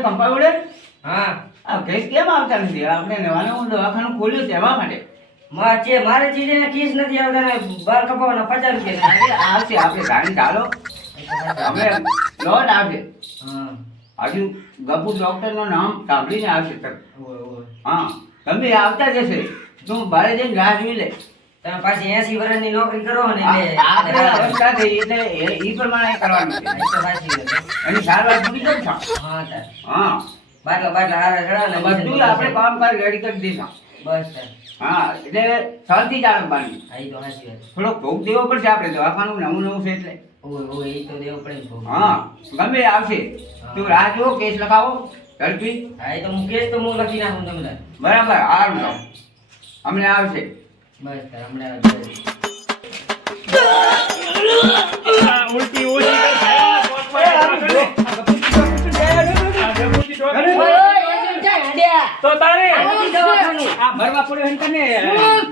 Compounder હા આ case કેમ આવતા નથી આપણે નવાનું દવાખાનું ખોલ્યું તેવા માટે મારે ચીડીને કેસ નથી આવતા ને બાર કપાવવાના 50 રૂપિયા અરે આવશે આપણે ગાડી ચાલો અમે લોટ આવશે હા હજુ ગપુ ડોક્ટરનું નામ સાંભળીને આવશે તક ઓય હા તમે આવતા જશે તું બારે જઈને રાહ જોઈ લે તમે પાછી 80 વર્ષની નોકરી કરો ને આપણે અવસ્થા થઈ એટલે એ પ્રમાણે કરવાનું છે એની સારવાર પૂરી કરી છો હા તાર હા બાટલા હારા ચડાવે ને બધું આપણે કામ કર રેડી કરી દઈશું બસ તાર હા એટલે શાંતિ ચાલવાની આ ઈ તો સાચી વાત થોડોક ભોગ દેવો પડશે આપણે દવાખાનું નવું છે એટલે ઓય ઈ તો દેવું પડે ને હા ગમે આવશે તું રાહ જો કેસ લખાવો ઝડપી હા ઈ તો હું કેસ તો હું લખી નાખું તમને બરાબર હારું લો અમને આવશે બસ તાર હમણાં ઉલટી ઓછી તો તારે આ ભરવા પડ્યો હે તને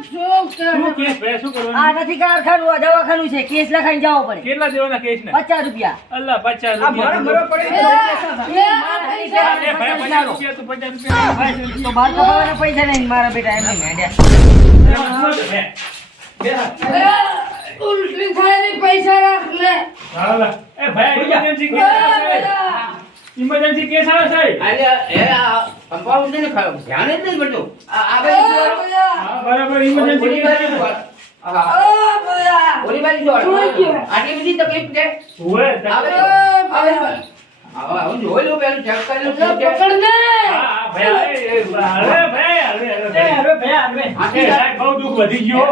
શું કેસ ભાઈ શું કરવાનું આ નથી કારખાનું આ દવાખાનું છે કેસ લખાઈને જવો પડે કેટલા દેવાના કેસ ને 50 રૂપિયા અલ્લાહ 50 આ ભરવા પડ્યો ભાઈ 50 રૂપિયા તું 50 રૂપિયા તો બાર કપાવવાના પૈસા નહીં મારા બેટા એમ નહીં હેડ્યા ઉલટી થાય ને પૈસા રાખ લે હાલા એ ભાઈ ઇમરજન્સી કેસ આવે છે અરે એ આ કંપાઉન્ડ ને ધ્યાન જ નહીં પડતું આ બાજુ હા બરાબર ઇમરજન્સી ઓલી કેસ બાજુ ઓ ભયા ઓલી બાજુ જોડ આટલી બધી તકલીફ છે ઓય આવે આવા હું જોઈ લઉં પેલું ચેક કરી લઉં શું છે પકડ ને હા ભાઈ અરે ભાઈ અરે ભાઈ સાહેબ બહુ દુઃખ વધી ગયો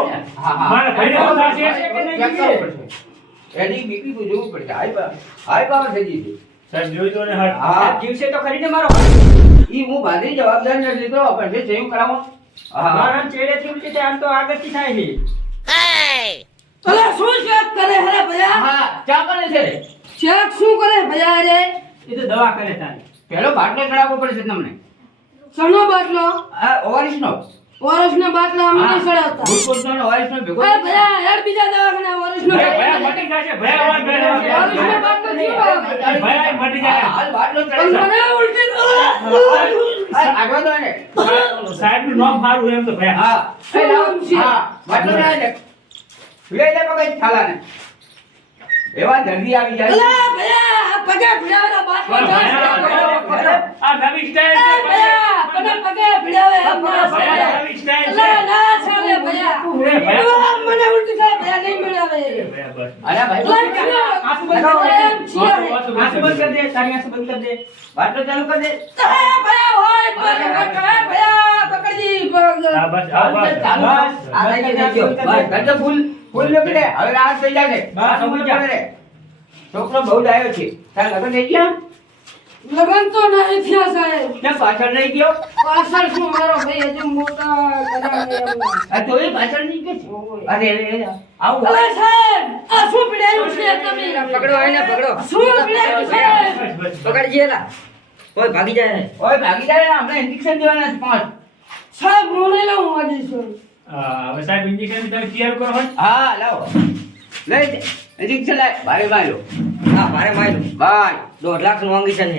મારા ભાઈને શું થશે ચેક કરવું પડશે એની બીપી જોવું પડશે હાઈ પાવર થઈ ગઈ છે સાહેબ જોઈ દો ને હાથ હા જીવશે તો ખરીને મારો ઈ હું બાંધી જવાબદાર નથી લીધો પણ જે સેવ કરાવો હા મારા ચેડેથી ઉલટી થાય આમ તો આગળથી થાય છે અલા શું ચેક કરે હે ભયા હા ચા કરે છે ચેક શું કરે ભયા રે એ તો દવા કરે તારે પેલો બાટલો ચડાવવો પડશે તમને સનો બાટલો આ ઓવરસ નો ઓરસના બાટલા અમે નહીં ચડાવતા ગ્લુકોઝ નો ઓવરસ નો ભેગો એ ભયા હેડ બીજા દવાખાના ઓરસનો ભાઈ મટી જશે ભાઈ અવાજ ઓરસનો બાટલો જીવો ભાઈ મટી જાય હાલ બાટલો પણ ચડાવ મને ઉલટી આગળ દો ને સાહેબ નું નામ મારું એમ તો ભાઈ હા એ લાવ હા બાટલો ચડાવ દે લઈ લે પગે થાલાને એવા જલ્દી આવી જાય અલા ભયા પગે ભિડાવવાનો બાટલો આ નવી સ્ટાઈલ એ ભયા પગે ભિડાવે ભયા નવી સ્ટાઈલ છે અલા ના ચાલે ભયા મને ઉલટી થાય ભયા નહીં ભિડાવે અરે ભાઈ આંસુ બંધ કર દે તારી આંસુ બંધ કર દે બાટલો ચાલુ કર દે ભયા હોય ભયા પકડી આ બસ આ બસ આ થઈ ગયો બસ ગડો ફૂલ ફૂલ લપડે હવે રાત થઈ જાય બસ, સમજ જા. છોકરો બહુ ડાયો છે તાર લગન થઈ ગયા લગન તો નહીં થયા સાહેબ કેમ પાછળ નહીં ગયો પાછળ શું મારો ભાઈ હજુ મોટા કરાવે એમ આ તો એ પાછળ નહીં ગયો અરે આવું અલે સાહેબ આ શું પીડાયું છે તમે પકડો એને પકડો શું પીડાયું છે પકડજે એલા ઓય ભાગી જાય ઓય ભાગી જાય આપણે ઇન્જેક્શન દેવાના છે 5 સાહેબ હું નહીં લઉં આજે શું હવે સાહેબ ઇન્જેક્શન તમે ક્લિયર કરો હો હા લાવો લઈ જા ઇન્જેક્શન લાય ભારે માર્યો હા મારે માર્યું ભાઈ 2 લાખ નું માંગી છે ને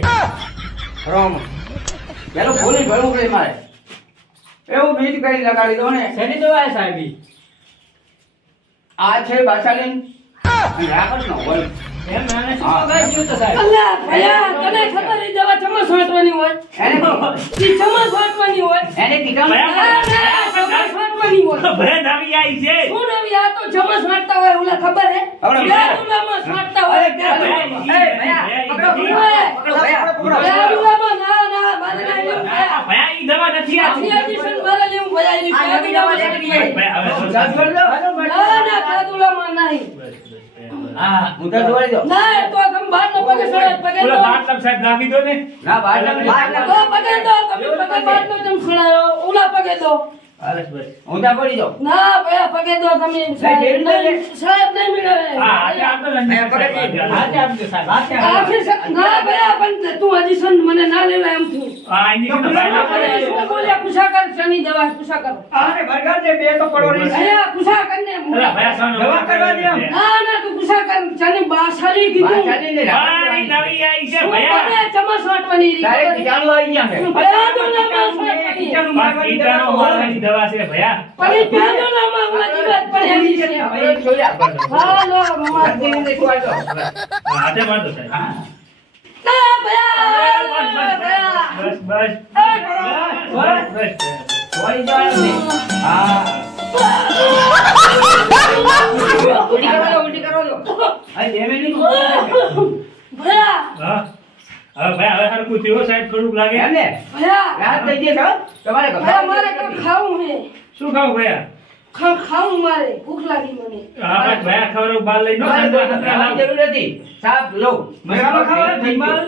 રોમ પેલો ફૂલ ભરવું પડે મારે એવું બીજ કરી લગાડી દો ને શેની દવા સાહેબ આ છે બાસાલીન રાખસ નો બોલ એમ નાને શું ગાઈ ગયું તો સાહેબ અલ્લા ભયા તને ખબર ઈ દવા ચમચ વાટવાની હોય એને ઈ ચમચ વાટવાની હોય એને કીધું ના, ના, ચમચ વાટવાની હોય ભાઈ નવી આવી છે શું નવી આ તો ચમચ વાટતા હોય ઓલા ખબર હે હવે યાદુલામાં વાટતા હોય પકડો પકડો યાદુલામાં ના ના મારે ના લેવું ભયા ભાઈ ઈ દવા નથી આ આખી એડિશન મારે લેવું ભયા એની આ નવી દવા લેવી છે. ના ના યાદુલામાં નહીં હા હું તો જોડી દો ના એ તો તમે બાટલો પગે સડે પગે બોલો દો બાટલા સાહેબ નાખી દો ને ના બાટલા તો પગે દો તમે પગે બાટલો જેમ સડાયો ઓલા પગે દો બસ બસ હું તો પડી જાઉં ના ભયા પગે દો તમે સાહેબ નહીં મિળાવે હા આજે આપતો ને હાથે આપજો સાહેબ હાથે આખી ના ભયા પણ તું હજી સન મને ના લેવા એમ છું આ ઇન્જેક્શન ભાઈ શું બોલ્યા પૂછા કર શની દવા પૂછા કરો અરે બરગર દે બે તો પડો રહી ભયા પૂછા કરને અલા ભાઈ સાનો દવા કરવા દે આમ. ના ના તું પૂછા કર શની બાસાલી પાણી કીધું. ચાલીને પાણી નવી આવી છે ભયા મને ચમચ વાટવાની રીત. તારે કીટાણુ આવી ગયા છે. ભયાનું નામ વાટવાની. કીટાણુ મારવાની દવા છે ભયા પણ ઈ ભયાનું નામ ઓલા જીવાત પડેલી છે. હવે જોયા કરો. હાલો, માર દે. ને કોઈ તો. હાથે મારતો સાહેબ ના, ભયા, ભયા. બસ બસ બસ કોઈ જવાનું નહીં. હા ઉલટી કરો છો, ઉલટી કરો છો. આ જેમેની કોઈ ભયા, હા હવે ભાઈ હવે હરકું થયો સાહેબ થોડુંક લાગે એમ ને ભયા. રાત થઈ ગઈ છે હો. તમારે ભયા, મારે કંઈક ખાવું છે. શું ખાવું ભયા ખાવું મારે. ભૂખ લાગી મને. હા બસ ભયા ખવડાવું બાર લઈ નો તમારે ખાવાની જરૂર નથી. સાપ લો. મસાલો ખાવાનો થઈ ગયો?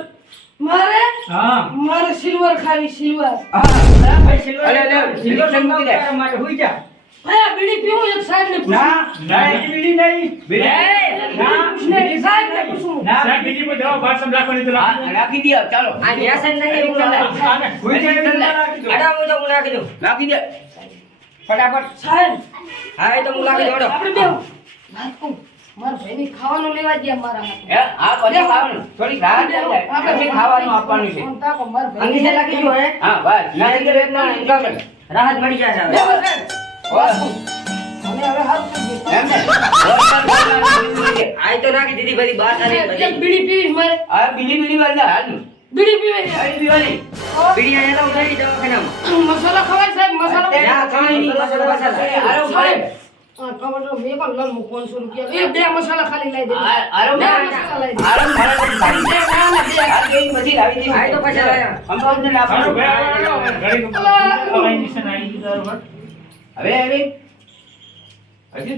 મારે હા મારે સિલ્વર ખાવી, સિલ્વર. હા. અરે લે, સિલ્વર શેમ મૂકી દે. ભયા, બીડી પીવું એક સાહેબ ને ના, ના, બીડી નહીં. બીડી. સાહેબ ને પૂછું. સાહેબ બીજી કોઈ દવા બાથરૂમ રાખવાની તો હા, રાખી દે ચાલો. આ વ્યસન નહીં, હું આડા હું તો હું નાખી દઉં. રાખી દે. ફટાફટ. સાહેબ, હા, એ તો હું નાખી દઉં, હાલો. આપણે બે વાત કહું. મારા ભાઈને ખાવાનું લેવા ગયા મારા હાથે. હે, આ પછી ખાવાનું. થોડી રાત થઈ જાય. પછી ખાવાનું આપવાનું છે. આમ તાકો, મારા ભાઈને અંગીઠે લાગી ગયું, હે? હા, બસ. નાખી દે એકદમ ઊંઘા કર. રાહત મળી જશે હવે. બેહો સાહેબ. બસ. મને હવે હારું થઈ ગયું. એમ ને? આ તો નાખી દીધી બધી બાત આની એક બધી. બીડી પીવી મારે. આ બીડી બીડી વાળા હાલ. બીડી પીવી છે. બીડી પીવાની. બીડી અહીંયા લાવું નહીં દવાખાનામાં. મસાલા ખવાય સાહેબ, મસાલા. ના, ખાવાની નહીં, મસાલો, મસાલો. આરો સાહેબ, ખાય. ટમેટો મેં પણ લઈ લઉં 500 રૂપિયા. એ બે મસાલા ખાલી લઈ દે. આરો બે ખાય. મસાલા લઈ દે. આરો ખાય. આ કેવી બધી લાવી દીધી. આ તો પછી લાયા. અમદાવાદને હાલો આપવાનું. ભયા ઘડી દવા ઇન્જેક્શન આવી ગયું બરોબર હવે હજી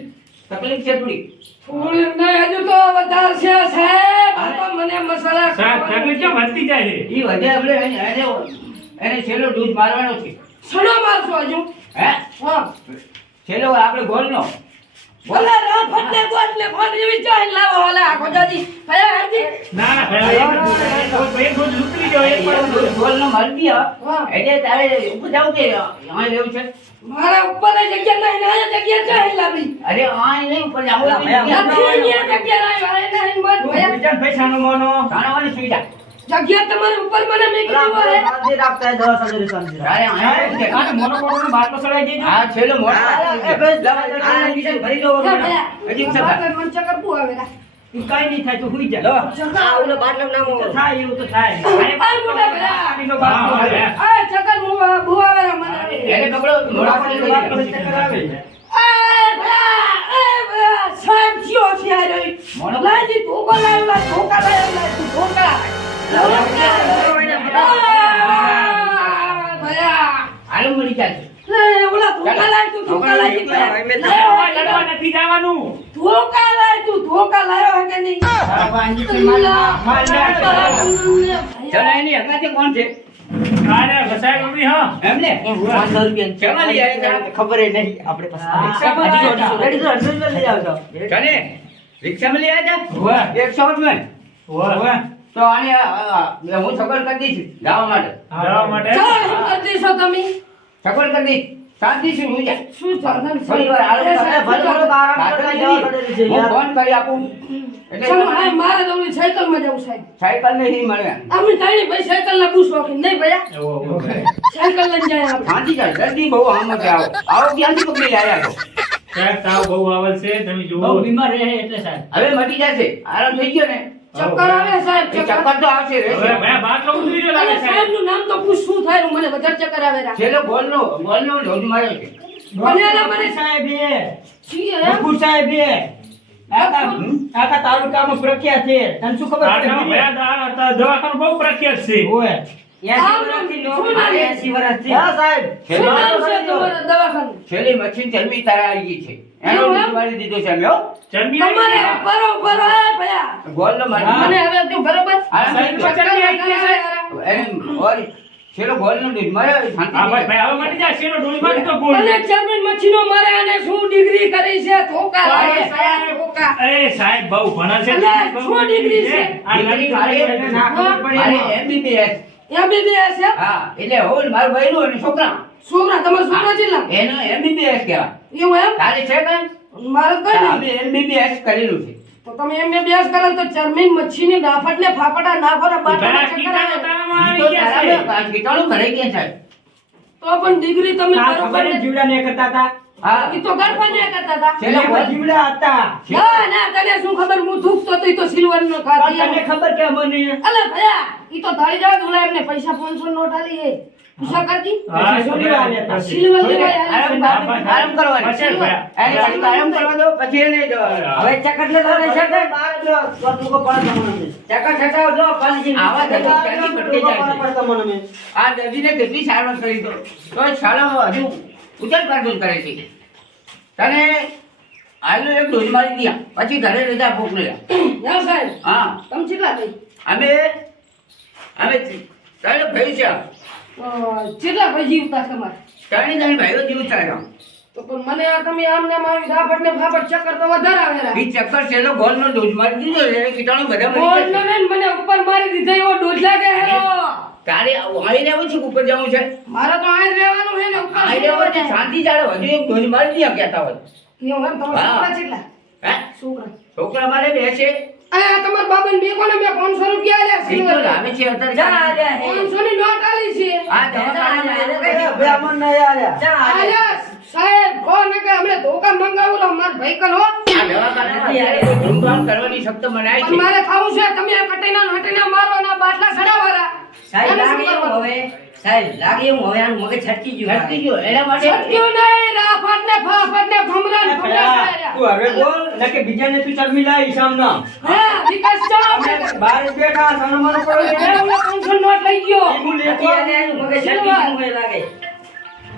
તકલીફ છે થોડી. થોડી નહીં, હજુ તો વધારે છે સાહેબ. આ તો મને મસાલા સાહેબ ખાવાનું તકલીફ કેમ વધતી જાય છે ઈ વધે આપણે એને છેલ્લો ડોઝ મારવાનો છે. સડો મારશો હજુ. હે? હા. છેલ્લો આપણે ગોળનો. ભલે રાફટને ગોટને ફોન એવી ચાઈ લાવો હાલે આખો દાદી. ભયા હરજી. ના ના ભયા એક રોજ લૂંટી ગયો એક વાર ગોળનો મારી દીધો. હા. એટલે તારે ઉપર જાવું કે અહીંયા લેવું છે? મારા ઉપર એ જગ્યા નહીં, આ જગ્યા ચાઈ લાવી. અરે અહીં નહીં ઉપર જાવું. ભયા, નથી અહીંયા જગ્યા નહીં, આ નહીં મત ભયા. પૈસાનો મોનો જાણવાની સુવિધા. જગ્યા તમારે ઉપર મને મેં કીધું હે. તારે અહીંયા છે. આ છેલ્લો મોટો. આ ઇન્જેક્શન ભરી દો હા, બરોબર. ભયા. હજી એક સભા. બાપરે મને ચક્કર બહુ આવે રા. લો, આ ઓલો બાટલાનું નામ હોવું. આ મોટા ભયા. હા ભયા આ ચક્કર બહુ આવે રા મને. એને પકડો મોડા પર લઈ જાય. સાહેબ જીઓ છે આ રહી. લાજી ધોકા લાવ્યો, ધોકા લાવ્યો, ધોકા. ભયા. હાલો મળી જશે. ઓલા ધોકા લાય તું, ધોકા લાય લડવા નથી જવાનું ધોકા લાય તું, ધોકા લાયો હે કે નહીં? ચલો એની હગાથી કોણ છે? અરે વસાઈ મમ્મી હા એમને? 500 રૂપિયા. ચલો લઈ આવ્યા તા. ખબર નહીં આપણે પાસે. ચાલે. રિક્ષામાં લઈ આવ્યા તા? વાહ 108 માં. વાહ તો આને હું સગવડ કરી દઈશ જવા માટે. જવા માટે ચાલો શું કરી દેશો તમે? સગવડ કરી દઈશ. શાંતિથી સુઈ જા. શું ચાલે? થોડી વાર આરામ કર. હું ફોન કરી આપું. એટલે ચાલો, આ મારે તો ઓલી સાયકલમાં જવું સાહેબ. સાયકલ નહીં મળે. અમે તાણી ભાઈ સાયકલના બહુ શોખીન નહીં ભયા? સાયકલ લઈને જાય આપણે. શાંતિ કર. દર્દી બહુ આમ જ આવો. આવો ક્યાંથી પકડી આવ્યા છો? સાહેબ તાવ બહુ આવેલ છે તમે જુઓ હવે મટી જશે. આરામ થઈ ગયો ને? ચક્કર આવે સાહેબ, એ ચક્કર. ચક્કર તો આવશે હવે રહેશે. ભયા બાટલો ઉતરી ગયો લાગે અને સાહેબ સાહેબનું નામ તો પૂછ શું થાય મને વધારે ચક્કર આવે રા. છેલ્લો ગોળનો ડોઝ માર્યો છે. અને એના મને છીએ હે? તાલુકામાં પ્રખ્યાત છે તને શું ખબર છે આટલામાં ભયા દવાખાનું બહુ પ્રખ્યાત છે ઓય 80 વર્ષથી હા સાહેબ શું નામ છે તમારા દવાખાનું? છેલ્લી મચ્છી ચરબી તારા આવી ગઈ છે. એનો એવું એમ? ડોઝ મારી દીધો છે અમે હો. ચરબી તમારે બરોબર હે ભયા. ગોળનો મારી મને હવે તું બરોબર? આરામ થઈ ગયો. ચરબી આવી ગઈ છે. એને ઓર છેલ્લો ગોળનો ડોઝ માર્યો શાંતિ હા ભાઈ ભાઈ હવે મટી જાય શેનો ડોલી માં તો ગોળ અને ચેરમેન મચ્છીનો મારે આને શું ડિગ્રી કરી છે? ધોકા લાગે સાહેબ, ધોકા. એ સાહેબ બહુ ભણા છે અલા, બહુ શું ડિગ્રી છે? આ ડિગ્રી નાની મારી ના ખબર પડી મારી MBBS. MBBS છે? હા એટલે હું ને મારું બૈરું અને છોકરા છોકરા, તમારા છોકરા કેટલા? એનો MBBS કહેવાય. એવું એમ? તારે છે કાંઈ? મારે કઈ નહીં. અમે MBBS કરેલું છે. તો તમે એમને બેસ કરો તો ચરમીન મચ્છીની નાફટ ને ફાફડા નાફરા બાટા પેલા ચક્કર કીટાણુ આવે. તારામાં ઈ આવી તો ગયા છે. તારા કીટાણુ ભરાઈ ગયા છે. તો પણ ડિગ્રી તમે આ બરોબર ખબર ને- જીવડા ને કરતા હતા હા. ઈ તો ગણપત ને કરતા હતા. છેલ્લે એમાં જીવડા હતા ના ના તને શું ખબર હું થૂકતો તો ઈ તો સિલ્વર નો પણ ખાતી તને ખબર કે મને અલે ભયા ઈ તો ધારી જવા દુલા એમને પૈસા 500 નોટ આલી હે પૂછા કરજી હા, શું લેવા આવ્યા હતા? સિલ્વર લેવા આરામ આયા આરામ કરવાની. પછી ભયા. એને ખાલી આરામ કરવા દો, પછી એને જવાનું. હવે ચક્કર લે તો રે ચક્કર બાર જો સ્વતુકો પડતો મને ચક્કર છટાવ જો પાલજી આવા જતો ક્યાંથી ભટકી જાય છે? પડતો મને આ દર્દીને કેટલી સારવાર કરી દો તો શાળામાં હજુ ઉજળ પાટું કરે છે. તને આલુ એક ડોઝ મારી દીધા પછી ઘરે રજા મોકલ્યા. યા સાહેબ હા તમે કેટલા ભાઈ અમે તારે ભાઈ છે કેટલા ભાઈ જીવતા તમારે ત્રણે ભાઈઓ જીવ ચાલ્યા. તો પણ મને આ તમે આમ ને આમ આવી દાફટ ને ફાફટ ચક્કર તો વધારે આવેલા ઈ ચક્કર છેલ્લો ગોળનો ડોઝ મારી દીધો એટલે કીટાણુ બધા મરી બોલ ગયા છે. ને મને ઉપર મારી દીધો એવો ડોઝ લાગે હેલો તારે આવીને આવું છે કે ઉપર જવું છે? મારે તો આજ રહેવાનું હે ને ઉપર આવીને આવું છે, શાંતિ ચાલે. હજુ એક ડોઝ મારી દીધા કહેતા હોય. એવું એમ તમારા હા. છોકરા કેટલા હે? છોકરા છોકરા મારે બે છે. આ તમારા બાબાને બે કોને મેં 500 રૂપિયા આલ્યા ઈ તો છે લાવે છે અત્યારે. જા આલ્યા હે 500 ની નોટ આલી છે આ દવાખાનામાં જા, જા, બે અમન ને આયા જા આલ્યા સાહેબ કોને કે અમને ધોકા મંગાવું લો માર ભાઈ કન હો આ દવાખાનામાં અત્યારે કોઈ ધૂમધામ કરવાની શક્ત મનાય પણ છે. મારે ખાવું છે તમે આ કટેના હટેના મારો ના બાટલા સડાવાળા સાહેબ એને શું લાગે એવું કરવાનું? હવે સાહેબ લાગે એવું હવે આનું મગજ છટકી ગયું છટકી ગયો. એના માટે છટક્યું નહીં રાફટ ને ફાફટ ને ભમરા ને ભમરા તું સડાયા. હવે બોલ નકે બીજાને તું ચરમી લાવી સામના હા વિકાસ ચા અમે બાર જ બેઠા સાનો માનો પડો એ ઓલો 500 નોટ લઈ ગયો હું નથી આને આનું મગજ છટકી ગયું હવે લાગે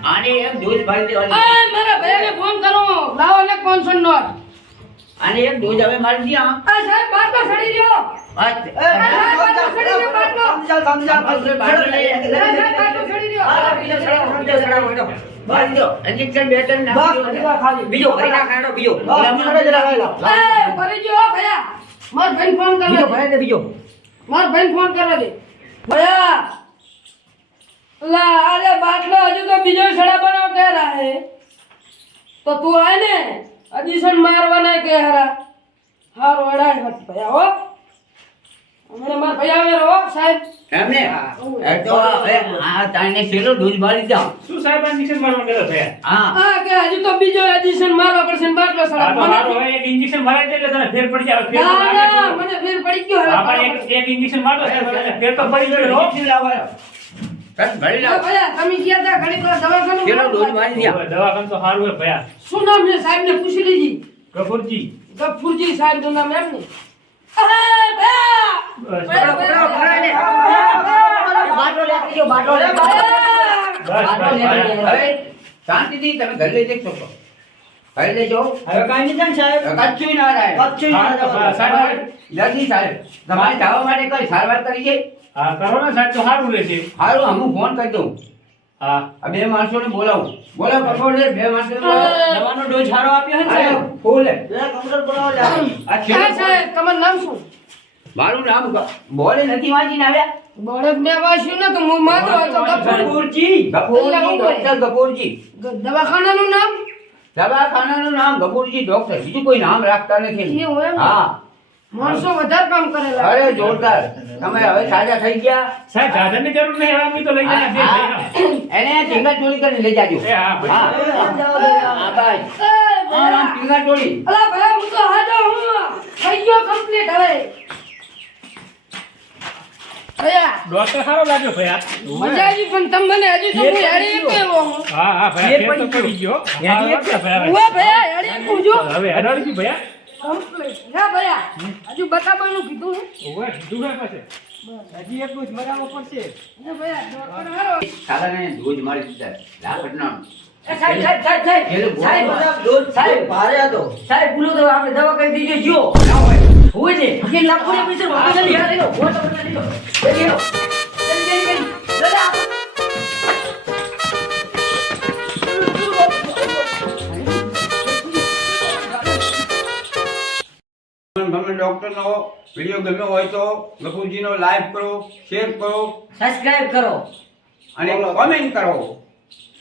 આને એક ડોઝ ભરી દેવાની. આ મારા ભાઈને ફોન કરો લાવો ને 500 નોટ આને એક ડોઝ હવે મારી દીધા. આ સાહેબ બાટલો સડી ગયો સમજા બાટલો લઈ આ સાહેબ બાટલો સડી ગયો આ બીજો છડાવ હેડો મારી દો. ઇન્જેક્શન બે ત્રણ નાખી દો. બીજો ભરી નાખ હેડો બીજો એ ભરી ગયો ભયા માર ભાઈને ફોન બીજો કરો ભરાઈ દે બીજો માર ભાઈને ફોન કરો દે ભયા લા અરે બાટલો હજુ તો બીજો સડા બનાવ કે રહા હે તો તું આય ને અજીશન મારવાના કે હરા હારો અડાય હટ ભયા હો મને માર ભયા આવે રહો સાહેબ એમને એ તો હવે આ તાણે છેલ્લો ડોઝ મારી દીધા. શું સાહેબ આ injection મારવા ગયેલા ભયા? હા હા કે હજુ તો બીજો અજીશન મારવા પડશે ને બાટલો આ તો સડા હારું, હવે એક injection મરાઈ દે એટલે તને ફેર પડી જાય. હવે ફેર તો ના લાગે ના છે. મને ફેર પડી ગયો હવે આપણે એક injection મારતો સાહેબ, એટલે ફેર તો પડી ગયો હો. ઇન્જેક્શન લાવો. બસ ભરી હા, લાવો. ભયા તમે ગયા તા ઘડી વાર દવાખાનું છેલ્લો ડોઝ મારી દીધા. હવે દવાખાનું તો સારું હે ભયા. શું નામ છે સાહેબ ને પૂછી લીધી ગફુરજી. ગફુરજી સાહેબ નું નામ એમ ને ભયા બસ, પકડો પકડો ભરાય ને બાટલો લે બીજો બાટલો લે બસ, બસ, બસ. હવે શાંતિથી તમે ઘરે લઈ જઈ શકો. ઘરે લઈ જાઓ. હવે કાઈ નહીં સાહેબ કચ્છું ના થાય. કચ્છું હા, તો બસ, સાહેબ, જલ્દી સાહેબ તમારે જવા માટે કઈ સારવાર કરી છે. હા, કરો ને સાહેબ તો સારું રહેશે. હારું હું ફોન કરી દઉં. હા. આ બે માણસોને બોલાવું. બોલાવ પકડ લે બે માણસોને બોલાવો. દવાનો ડોઝ સારો આપ્યો હે ને આયો, સાહેબ ફૂલ લે. કમ્પ્યુટર બોલાવો લે આ હા છેલ્લો સાહેબ તમારું નામ શું મારું નામ બોલે નથી વાંચીને આવ્યા. બળદ ને વાસ્યું ને તો હું માત્ર હતો ગફુર ગફુરજી ગફુરજી ડોક્ટર ગફુરજી. દવાખાનાનું નામ દવાખાનાનું નામ ગફુરજી ડોક્ટર. બીજું કોઈ નામ રાખતા નથી. એવું એમ? હા માણસો વધારે કામ કરેલા અરે જોરદાર. તમે હવે સાજા થઈ ગયા. સાહેબ સાધનની જરૂર નહીં, હવે અમે તો લઈ જઈએ. બે હા, ભાઈ, એને ટીંગા ચોરી કરીને લઈ જાજો. એ હા, ભાઈ. હા ભાઈ. એ હા, ભયા. ટીંગા ચોરી. અલા ભયા હું તો હાજો હું થઈ ગયો કમ્પ્લીટ હવે ભયા ડોક્ટર સારો લાગ્યો ભયા. મજા આવી પણ તમને હજી તો હું હેડી કેવો હું હા, હા, ભયા, ફેર તો પડી ગયો. હા, વાંધો ભયા. ઉવા ભયા હેડી પૂજો હવે અડાડી ભયા. કમ્પ્લીટ હા ભયા હજુ બતાવવાનું કીધું હે ઓવે, કીધું હે પાછે. હજી એક ડોઝ મરાવો પડશે હે ભયા ડોક્ટર હારો સાલાને ધોજ મારી દીધા. લાપટનો. એ સાહેબ સાહેબ સાહેબ સાહેબ સાહેબ ડોઝ સાહેબ ભારે હતો સાહેબ બોલો તો આપણે દવા કરી દીજો જો હોય ને કે લાખો ને પૈસા વાપસ લઈ લે લો હોય તો લઈ લો લઈ લો જલ્દી દાદા તમે ડોક્ટરનો વિડીયો ગમ્યો હોય તો ગફુરજીનો લાઈક કરો, શેર કરો સબસ્ક્રાઇબ કરો અને કોમેન્ટ કરો.